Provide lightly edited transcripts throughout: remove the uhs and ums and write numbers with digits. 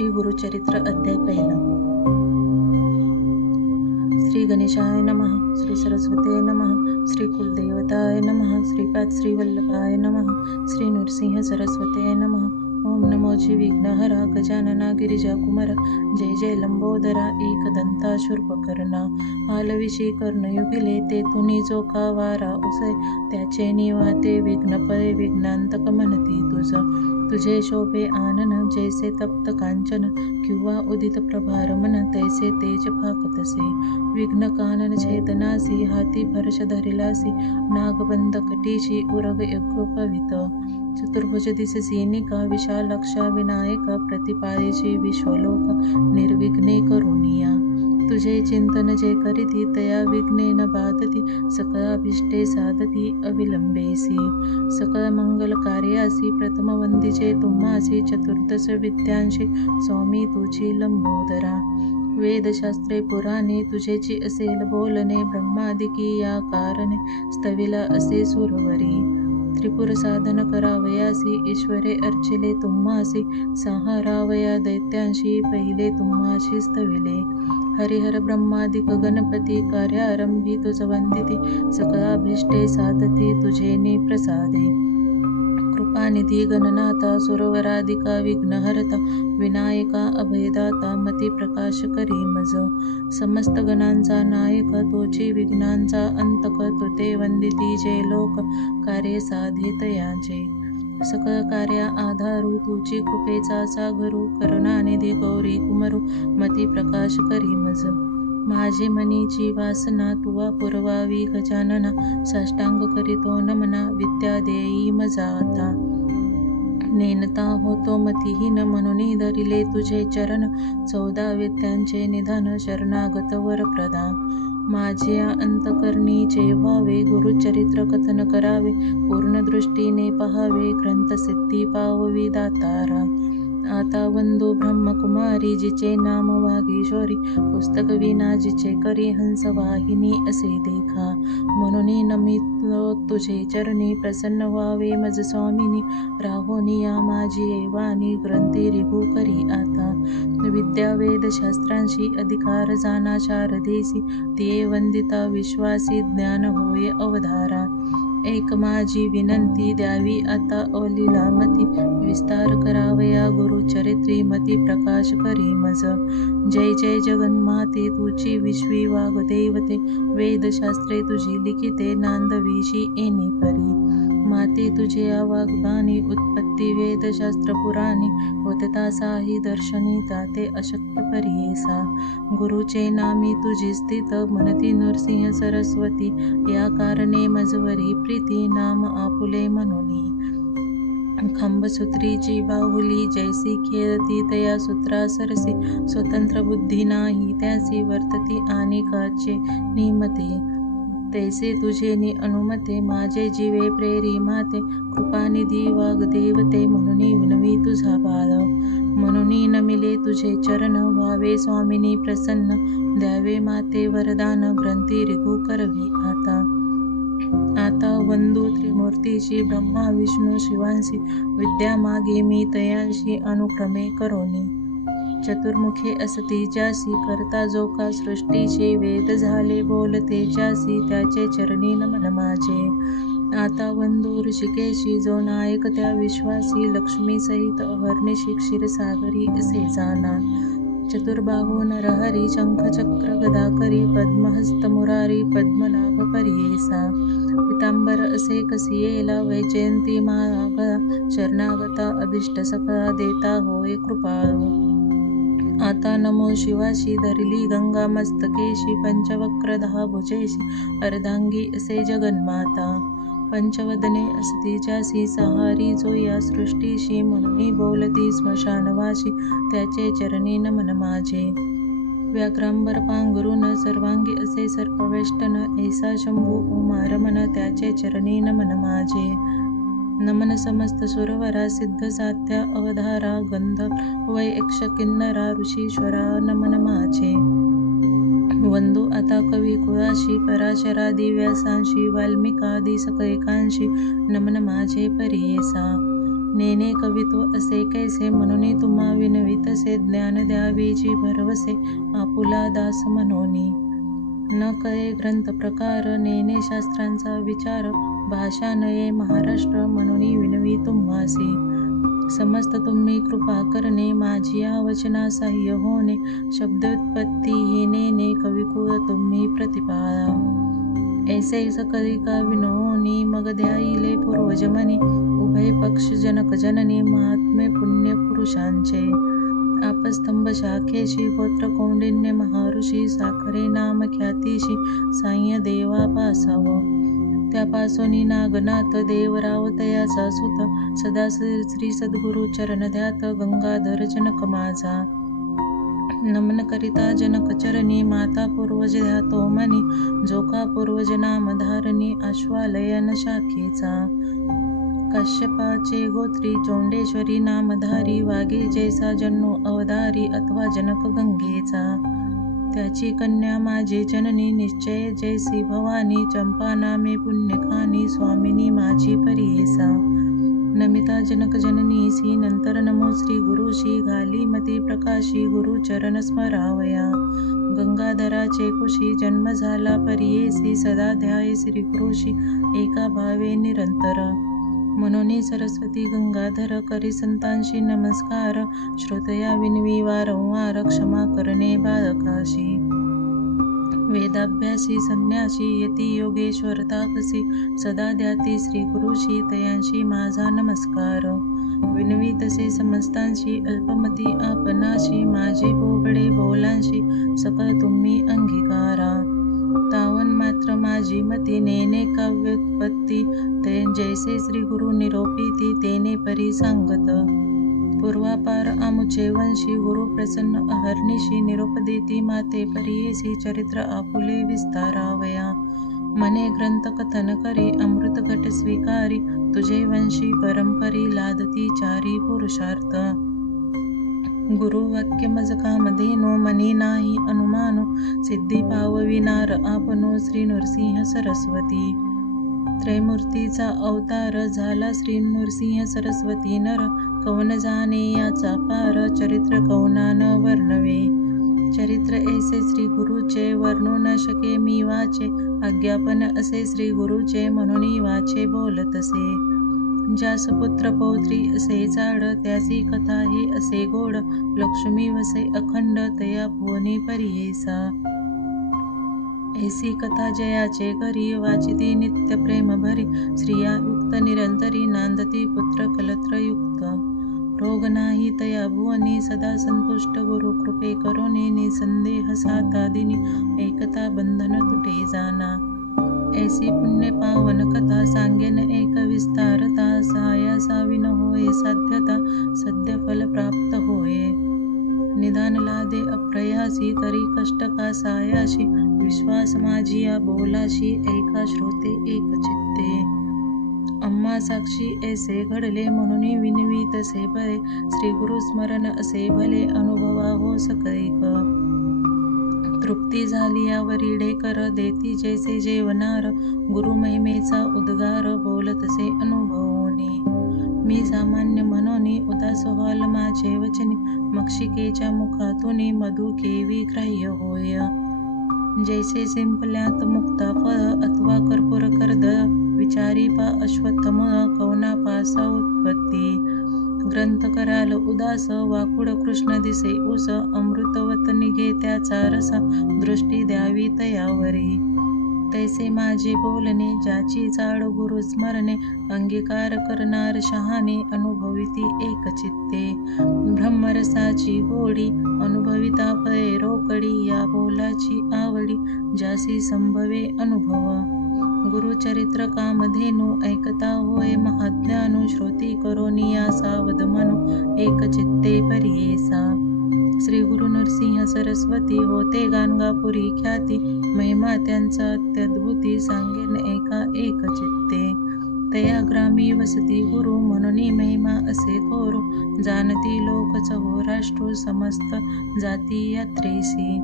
श्री गुरुचरित्र अध्याय पहिला। श्री गणेशाय नमः, श्री सरस्वते नमः, श्री कुलदेवताय नमः, श्रीपाद श्री वल्लभाय नमः, श्री नृसिंह सरस्वते नमः। ओम नमो जी विघ्नहरा गजानना गिरिजा कुमारा, जय जय लंबोदरा एकदंता शूर्पकर्णा। आलविशी कर्णयुगिले ते तुनी जो का वारा उसय, त्याचे निवाते विघ्नपळे विघ्नांतक म्हणती तुझ। तुझे शोभे आनन जैसे तप्त कांचन, किंवा उदित प्रभारमन तैसे तेज फाकतसे। विघ्न कानन छेदनासी हाती फर्श धरिलासी, नागबंध कटीशी उरग यज्ञोपवित। चतुर्भुज दिससीनिका विशालक्षा विनायका, प्रतिपादिशी विश्वलोक निर्विघ्ने करुणिया। तुझे चिंतन जे करीती तया विघ्नेन बाधती, सकळाभिष्टे साधती अविलंबेसी। सकळ मंगल कार्यासी प्रथम वंदिजे तुम्हासी, चतुर्दश विद्यांशी स्वामी तुझी लंबोदरा। वेदशास्त्रे पुराणे तुझेची असेल बोलणे, ब्रह्मादिकी या कारणे स्तविला असे सुरवरी। त्रिपुर साधन करावयासी ईश्वरे अर्चिले तुम्हासी, संहारावया दैत्यांशी पहिले तुम्हाशी स्तविले। हरिहर ब्रह्मादिक गणपती कार्यारंभी तुझ वंदिती, सकळाभिष्टे साधती तुझेनी प्रसादे। कृपानिधी गणनाथा सुरवरादिका विघ्नहरता, विनायका अभयदाता मती प्रकाश करी मज। समस्त गणांचा नायक तोची विघ्नांचा अंतक, तुते वंदिती जे लोक कार्य साधे तयाचे। सकळ कार्या आधारू तुझी कृपेचा सागरू, करुणानिधी गौरी कुमरू मती प्रकाश करी मज। माझे मनीची वासना तुवा पुरवावी गजानना, साष्टांग करीतो नमना विद्या देई मजा आता। नेनता होतो मतिहीन म्हणून धरिले तुझे चरण, 14 विद्यांचे निधान शरणागत वरप्रदा। माझ्या अंतकरणी व्हावे गुरुचरित्र कथन करावे, पूर्ण दृष्टीने पहावे ग्रंथ सिद्धी पाववी दातारा। आता वंदू ब्रह्मकुमारी जिचे नाम वागीश्वरी, पुस्तक विना जिचे करी हंसवाहिनी असे देखा। म्हणून नमितो तुझे चरणी प्रसन्न व्हावे मज स्वामिनी, राहोनी या माझी वाणी ग्रंथी रिहू करी आता। विद्या वेद शास्त्रांशी अधिकार जाना शारदेसी, तिये वंदिता विश्वासी ज्ञान होय अवधारा। एक माझी विनंती द्यावी आता अलीला मती, विस्तार करावया गुरुचरित्री मती प्रकाश करी मज। जय जय जगन्माते तुझी विश्वी वाग्देवते, वेदशास्त्रे तुझी लिखिते नांदविशी येणे परी। माते तुझे वाग्बाणी उत्पत्ती वेदशास्त्र पुराणी, होतता साही दर्शनी त्याते अशक्य परियेसा। गुरुचे नामी तुझी स्थित म्हणती नृसिंह सरस्वती, या कारणे मजवरी प्रीती नाम आपुले म्हणूनी। खांबसूत्रीची बाहुली जैसी खेळती तया सूत्रा सरसी, स्वतंत्र बुद्धी नाही त्यासी वर्तती अनेकाचे निमते। तैसे तुझे नि अनुमते माझे जीवे प्रेरी माते, कृपानिधी वाग्देवते म्हणून विनवी तुझा बाळ। म्हणून नमिले तुझे चरण व्हावे स्वामिनी प्रसन्न, द्यावे माते वरदान ग्रंथी रिघू करवी आता। आता वंदू त्रिमूर्तीशी ब्रह्मा विष्णू शिवांशी, विद्या मागे मी तयांशी अनुक्रमे करोनी। चतुर्मुखे असती ज्यासी करता जो का सृष्टीचे, वेद झाले बोलते ज्यासी त्याचे चरणी नमन माझे। आता वंदू ऋषिकेशी जो नायक त्या विश्वासी, लक्ष्मी सहित अहर्निशी क्षीरसागरी असे जाना। चतुर्बाहू नरहरी शंख चक्र गदाकरी, पद्महस्त मुरारी पद्मनाभ परियेसा। पितांबर असे कसियेला वैजयंती मागळा, शरणागता अभिष्ट सकळा देता होय कृपाळू। आता नमो शिवाशी धरिली गंगा मस्तकेशी, पंचवक्र 10 भुजेशी अर्धांगी असे जगन्माता। पंचवदने असती ज्यासी सहारी जो या सृष्टीशी, म्हणून बोलती स्मशानवाशी त्याचे चरणी नमन माझे। व्याघ्रांबर पांघरून सर्वांगी असे सर्पवेष्टन, ऐसा शंभू उमारमन त्याचे चरणी नमन माझे। नमन समस्त सुरवरा सिद्ध साध्या अवधारा, गंध वै यक्ष किन्नरा ऋषीश्वरा नमन माझे। वंदू आता कवी कुळाशी पराशरादी व्यासांशी, वाल्मिकादी सकळिकांशी नमन माझे परियेसा। नेने कवित्व असे कैसे म्हणून तुम्हा विनवितसे ज्ञान द्यावेची भरवसे आपुला दास म्हणूनी न कळे ग्रंथ प्रकार नेने शास्त्रांचा विचार भाषा नये महाराष्ट्र म्हणून विनवी तुम्हासी समस्त तुम्ही कृपा करणे माझी या वचना सह्य होणे शब्दोत्पत्ती ही नेने कविकुळ तुम्ही प्रतिपाळा ऐसे सकळी का विनोनी मग द्याईले पूर्वजमनी उभय पक्ष जनक जननी महात्मे पुण्य पुरुषांचे आपस्तंभ शाखेशी गोत्र कौंडिन्य महाऋषी साखरे नाम ख्यातीशी साह्य देवा पासावं त्यापासून नागनाथ देवराव तयाचा सुत सदा श्री सद्गुरु चरण ध्यात गंगाधर जनक माझा नमन करिता जनक चरणी माता पूर्वज ध्यातो मनी जोका पूर्वज नाम धारणी आश्वालयन शाखेचा काश्यपाचे गोत्री चौंडेश्वरी नामधारी वागे जैसा जन्नो अवधारी अथवा जनक गंगेचा त्याची कन्या माझी जननी निश्चय जैसी भवानी चंपा नामे पुण्यखानी स्वामिनी माझी परियेसा नमिता जनक जननीसी नंतर नमो श्री गुरुशी घाली मती प्रकाशी गुरु चरण स्मरावया गंगाधराचे कुशी जन्म झाला परियेसी सदा ध्याय श्री गुरुशी एका भावे निरंतर म्हणून सरस्वती गंगाधर करी संतांशी नमस्कार श्रोतया विनवी वारंवार क्षमा करणे बालकाशी वेदाभ्यासी संन्यासी यती योगेश्वर तापसी सदा द्याती श्री गुरुशी तयांशी माझा नमस्कार विनवी तसे समस्तांशी अल्पमती आपणाशी माझे बोबडे बोलांशी सकळ तुम्ही अंगीकारा तावन मात्र माझी मती नेने काव्योत्पत्ती ते जैसे श्री गुरु निरोपिती तेने परी सांगत पूर्वापार आमुचे वंशी गुरु प्रसन्न अहर्निशी निरोप देती माते परियेसी चरित्र आपुले विस्तारावया मने ग्रंथ कथन करी अमृत घट स्वीकारी तुझे वंशी परंपरी लादती चारी पुरुषार्थ गुरुवाक्य मज कामधेनो मनी नाही अनुमानो सिद्धी पावविनार आपनो श्री नृसिंह सरस्वती त्रैमूर्तीचा अवतार झाला श्री नृसिंह सरस्वती नर कौन जाणे याचा पार चरित्र कौनान वर्णवे चरित्र ऐसे श्री गुरुचे वर्णू न शके मी वाचे आज्ञापन असे श्री गुरुचे म्हणून वाचे बोलतसे ज्यास पुत्र पौत्री असे चाड त्याची कथा हे असे गोड लक्ष्मी वसे अखंड तया भुवनी परियेसा ऐसी कथा जयाचे घरी वाचिती नित्य प्रेम भरी स्त्रिया युक्त निरंतरी नांदती पुत्र कलत्र युक्त रोग नाही तया भुवनी सदा संतुष्ट गुरु कृपे करोने निसंदेह सातादिनी एकता बंधन तुटे जाना ऐसी पुण्य पावन कथा सांगेन एक विस्तारता सहायासा विन होय साध्यता सद्य फल प्राप्त होय निदान लादे अप्रयासी तरी कष्ट का सायाशी विश्वास माझी या बोलाशी ऐका श्रोते एक चित्ते अम्मा साक्षी ऐसे घडले म्हणून विनवी तसे बरे श्री गुरु स्मरण असे भले अनुभवा हो सकैक तृप्ती झाली यावरी डेकर देती जैसे जेवणार गुरु महिमेचा उद्गार बोलतसे अनुभवोनी मी सामान्य म्हणून उदास व्हाल माझे वचनी मक्षिकेच्या मुखातून मधु केवी ग्राह्य होय जैसे सिंपल्यात मुक्ता फळ अथवा कर्पूर कर्द विचारी पा अश्वत्थमुळ कौना पासा उत्पत्ती ग्रंथ कराल उदास वाकुड कृष्ण दिसे उस अमृतवत निघे त्याचा रस दृष्टी द्यावी तयावरी तैसे माझे बोलणे ज्याची चाड गुरु स्मरणे अंगीकार करणार शहाणे अनुभविती एक चित्ते ब्रह्मरसाची गोडी अनुभविता पळे रोकडी या बोलाची आवडी ज्यासी संभवे अनुभव गुरुचरित्र कामधेनु ऐकता होय महाज्ञानु श्रोती करोनी या सावध मनु एक चित्ते परियेसा श्री गुरु नरसिंह सरस्वती होते गाणगापुरी ख्याती महिमा त्यांचा अत्यद्भुती सांगेन एका एक चित्ते तया ग्रामी वसती गुरु म्हणून महिमा असे थोरू जानती लोक चहोराष्ट्र समस्त जाती यात्रेसी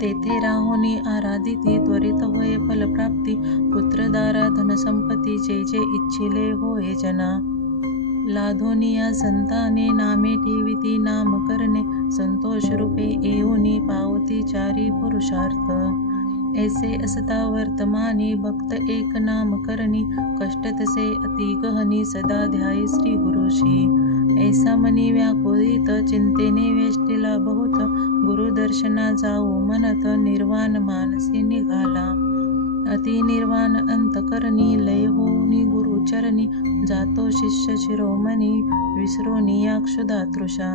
तेथे राहुनी आराधिती त्वरित होय फलप्राप्ती पुत्रदारा धनसंपत्ती जे जे इच्छिले होय जना लाधोनिया संताने नामे ठेविती नाम करणे संतोष रूपे येऊनी पावती चारी पुरुषार्थ ऐसे असता वर्तमानी भक्त एक नाम करणी कष्ट तसे अति गहनी सदा ध्याये श्री गुरुशी ऐसा मनी व्याकुलित चिंतेने वेष्टिला बहुत गुरुदर्शना जाऊ म्हणत निर्वाण मानसी निघाला अति निर्वाण अंतकरणी लय होऊनी गुरुचरणी जातो शिष्य शिरोमणी विसरोनी या क्षुधातृषा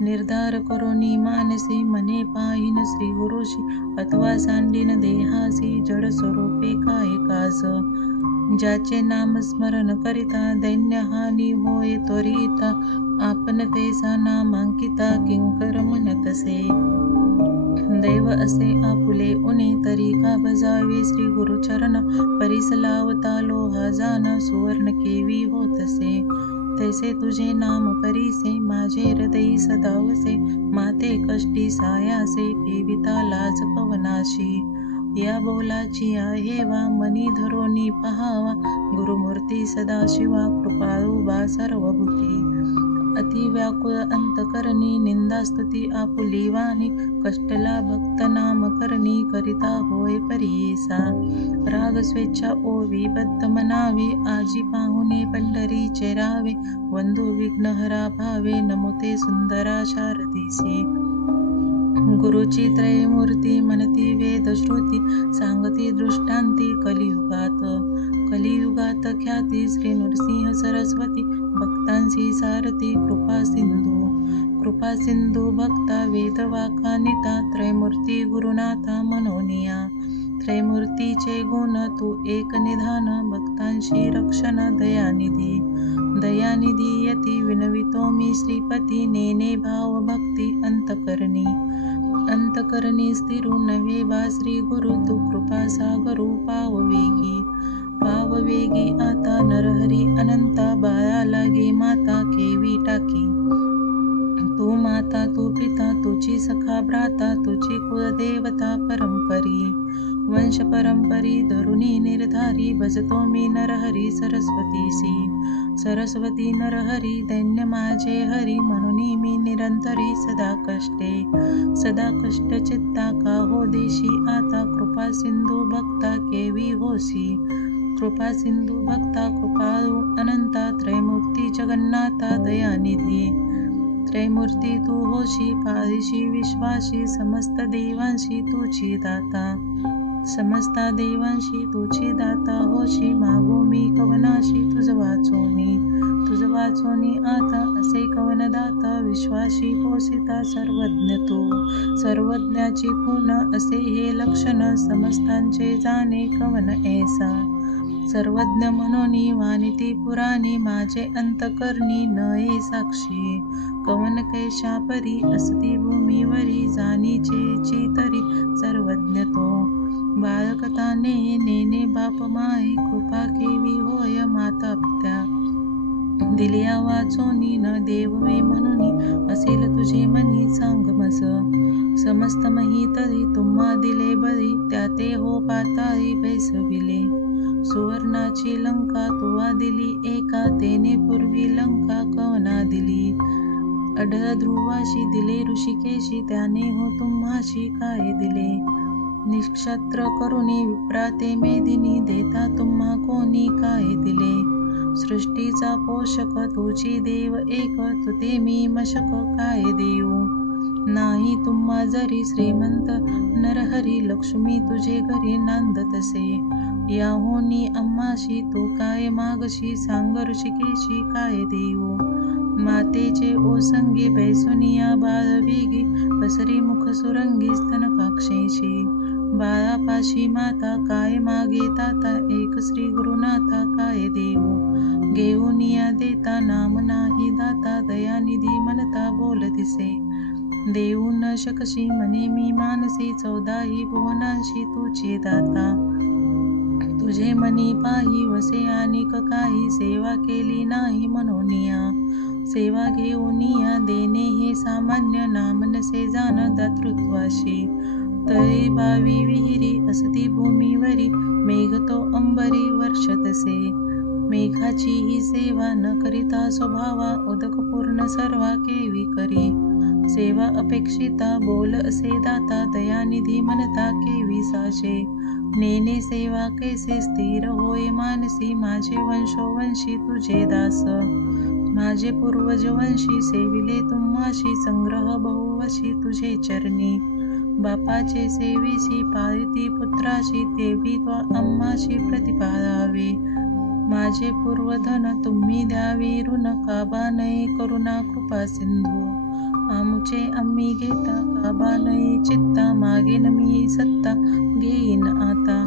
निर्धार करोनी मानसी मने पाहिन श्री गुरुशी अथवा सांडीन देहासी जड स्वरूपे काय काज ज्याचे नाम स्मरण करिता दैन्य हानी होय त्वरिता आपण तेसा नामांकिता किंकर म्हणतसे दैव असे आपुले उने तरी का बजावे श्री गुरुचरण परिस लावता लोहा जान सुवर्ण केवी होतसे तैसे तुझे नाम करीसे माझे हृदयी सदावसे माते कष्टी सायासे ठेविता लाज पवनाशी या बोलाची आहे वा मनी धरोनी पहावा गुरुमूर्ती सदाशिवा कृपाळू बा सर्वभूती अति व्याकुळ अंतकरणी निंदास्तुती आपुली वाणी कष्टला भक्त नाम करणी करिता होय परियेसा राग स्वेच्छा ओवी बद्ध मनावे आजी पाहुणे पंढरीचे रावे वंदू विघ्नहरा भावे नमुते सुंदरा शारदीसी गुरुची त्रयमूर्ती मनती वेद श्रुती सांगती दृष्टांती कलियुगात ख्याती श्री नृसिंह सरस्वती भक्तांसी सारथी कृपा सिंधू भक्ता वेदवाकानिता त्रयमूर्ती गुरुनाथा मनोनिया त्रयमूर्तीचे गुण तू एक निधान भक्तांशी रक्षण दयानिधी यती विनवितो मी श्रीपती नेने भाव भक्ती अंतकरणी स्थिरू नव्हे बा श्री गुरु तू कृपा सागरू पाववेगी आता नरहरी अनंता बाळा लागे माता केवी टाकी तू माता तू पिता तुझी सखा भ्राता तुझी कुलदेवता परंपरी वंश परंपरी धरुणी निर्धारी भजतो मी नरहरी सरस्वती नरहरी दैन्य माझे हरी म्हणून मी निरंतरी सदा कष्ट चित्ता का हो देशी आता कृपा सिंधू भक्ता केवी होसी कृपा सिंधू भक्ता कृपाळू अनंता त्रयमूर्ती जगन्नाथा दयानिधी त्रयमूर्ती तू होशी पाळीशी विश्वाशी समस्त देवांशी तुझी दाता होशी मागो मी कवनाशी तुझ वाचोनी आता असे कवन दाता विश्वाशी पोसिता सर्वज्ञ तू सर्वज्ञाची खून असे हे लक्षण समस्तांचे जाणे कवन ऐसा सर्वज्ञ मनोनी वानिती पुराणी माझे अंतकरणी नये साक्षी कवन कैशा परी असती भूमीवरी जाणीचे चितरी सर्वज्ञ तो बालकताने नेने बाप माई कृपा केवी होय माता पित्या दिलिया वाचोनी न देववे म्हणून असेल तुझे मनी सांगमस समस्त महितरी तुम्हा दिले बळी त्या ते हो पाताळी बैसविले सुवर्णाची लंका तुवा दिली एका तेने पूर्वी लंका कवना दिली अढळ ध्रुवाशी दिले ऋषिकेशी त्याने हो तुम्हाशी काय दिले निक्षत्र करुणी विप्राते मेदिनी देता तुम्हा कोणी काय दिले सृष्टीचा पोषक तुझी देव एक तुते मी मशक काय देऊ नाही तुम्हा जरी श्रीमंत नरहरी लक्ष्मी तुझे घरी नांदतसे याहोनी अम्माशी तू काय मागशी सांग ऋषिकेशी काय देऊ मातेचे ओसंगी बैसुनिया बाळवेगी पसरी मुख सुरंगी स्तनकाक्षेशी बाळापाशी माता काय मागे ताता एक श्री गुरुनाथा काय देऊ घेऊनिया देता नाम नाही दाता दयानिधी म्हणता बोल दिसे देऊ न शकशी म्हणे मी मानसी 14 भुवनांशी तुझे दाता तुझे मनी पाही वसे अनिक काही सेवा केली नाही मनोनिया सेवा घेऊनिया देणे हे सामान्य नाम नसे जाण दातृत्वाशी तळे बावी विहिरी असती भूमीवरी मेघ तो अंबरी वर्षतसे मेघाची ही सेवा न करिता स्वभावा, उदक पूर्ण सर्वा केवी करी. सेवा अपेक्षिता बोल असे दाता, दयानिधी म्हणता केवी साचे. नेने सेवा कैसे स्थिर होय मानसी, माझे वंशोवंशी तुझे दास. माझे पूर्वज वंशी सेविले तुम्हाशी, संग्रह बहुवशी तुझे चरणी. बापाचे सेवेशी पाळती पुत्राशी, तेवी त्वा आम्हाशी प्रतिपादावे. माझे पूर्वधन तुम्ही द्यावे ऋण, काबा नये करुणा कृपा सिंधू. आमुचे आम्ही घेता काबा नये चित्ता, मागेन मी सत्ता घेईन आता.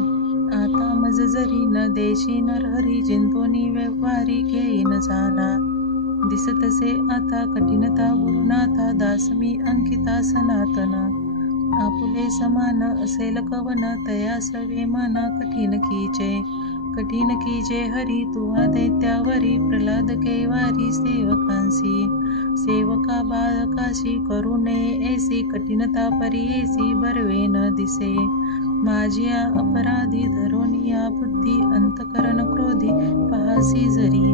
आता मज जरी न देशी नरहरी, जिंतोनी व्यवहारी घेईन जाना. दिसतसे आता कठीणता गुरुनाथा, दास मी अंकिता सनातना. आपुले समान असेल कवन, तया सवे मना कठीण कीचे. कठीण कीजे हरी तुवा दैत्यावरी, प्रल्हाद कैवारी सेवकांसी. सेवका बाळकाशी करू नये ऐसी, कठीणता परियेसी बरवे न दिसे. माझिया अपराधी धरोनिया बुद्धी, अंतकरण क्रोधी पाहासी जरी.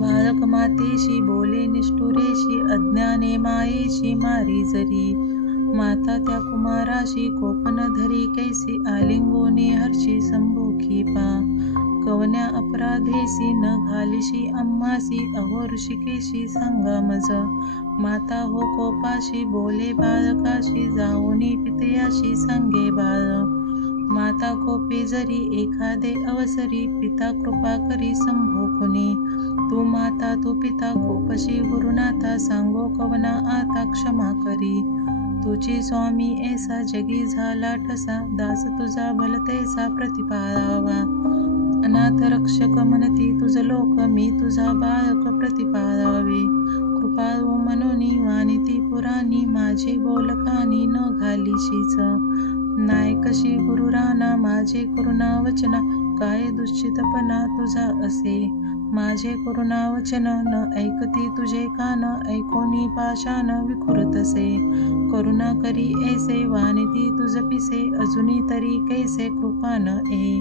बालक मातेशी बोले निष्ठुरेशी, अज्ञाने मायेशी मारी जरी. माता त्या कुमाराशी कोपन धरी कैसी, आलिंगोने हर्षी संभोखी पा. कवन्या अपराधेसी न घालिशी आम्हासी, अहो ऋषिकेशी सांगा मज. माता हो कोपाशी बोले बालकाशी, जाऊनी पितयाशी सांगे बाळ. माता कोपे जरी एखादे अवसरी, पिता कृपा करी संभोकुनी. तू माता तू पिता कोपशी गुरुनाथा, सांगो कवना आता क्षमा करी. तुझी स्वामी ऐसा जगी झाला ठसा, दास तुझा भलतेसा प्रतिपादावा. अनाथ रक्षक म्हणती तुझ लोक, मी तुझा बाळक प्रतिपादावे. कृपाळू मनोनी वानिती पुराणी, माझे बोलकानी न घालिशीच. नायकशी गुरुराना माझे करुणा वचना, काय दुश्चितपणा तुझा असे. माझे करुणा वचन न ऐकती तुझे कान, ऐकोनी पाशान विखुरतसे. करुणा करी ऐसे वानिती तुझ पिसे, अजुनी तरी कैसे कृपा न ए.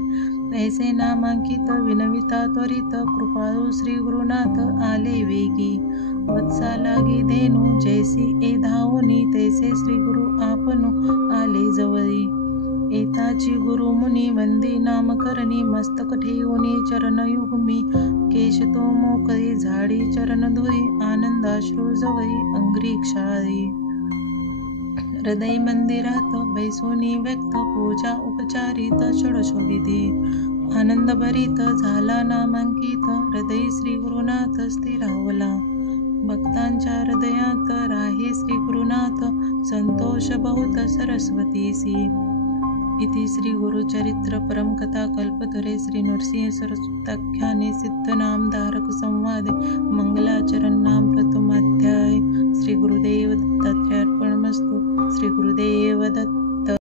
ऐसे नामांकित विनविता त्वरित, कृपाळू श्री गुरुनाथ आले वेगी. वत्सा लागी धेनू जैसी ए धावोनी, तैसे श्री गुरु आपणू आले जवळी. एताची गुरु मुनी वंदी नामकरणी, मस्तक ठेवूनी चरण युग्मी. केश तो मोकळी झाडी चरण धुई, आनंदाश्रू जवळी अंग्री क्षारी. हृदय मंदिरात बैसोनी व्यक्त, पूजा उपचारित षोडशविधी. आनंद भरित झाला नामांकित, हृदय श्री गुरुनाथ स्थिरावला. भक्तांच्या हृदयात राहे श्री गुरुनाथ, संतोष बहुत सरस्वतीसी. इति श्री गुरुचरित्र परमकथा कल्पतरे श्री नृसिंह सरस्वत्याख्याने सिद्धनाम धारक संवादे मंगलाचरण नाम प्रथम